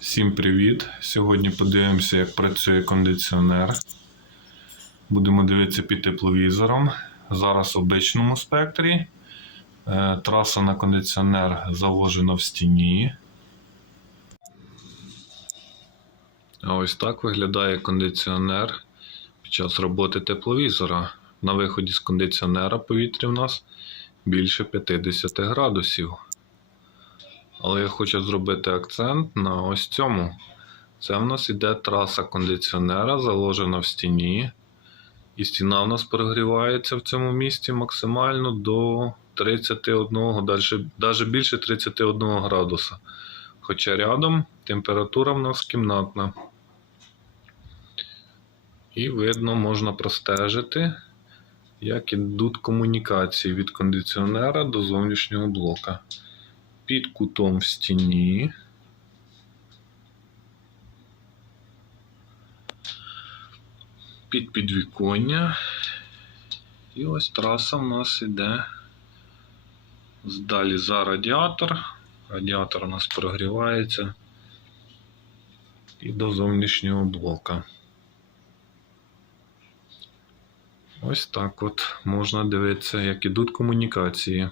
Всім привіт! Сьогодні подивимося, як працює кондиціонер. Будемо дивитися під тепловізором. Зараз в обичному спектрі. Е, Траса на кондиціонер заложена в стіні. А ось так виглядає кондиціонер під час роботи тепловізора. На виході з кондиціонера повітря в нас більше 50 градусів. Але я хочу зробити акцент на ось цьому. Це в нас іде траса кондиціонера, заложена в стіні. І стіна в нас прогрівається в цьому місці максимально до 31, навіть більше 31 градуса. Хоча рядом температура в нас кімнатна. І видно, можна простежити, як ідуть комунікації від кондиціонера до зовнішнього блока під кутом в стіні. Під підвіконня. І ось траса в нас іде далі за радіатор. Радіатор у нас прогрівається і до зовнішнього блока. Ось так от можна дивитися, як ідуть комунікації.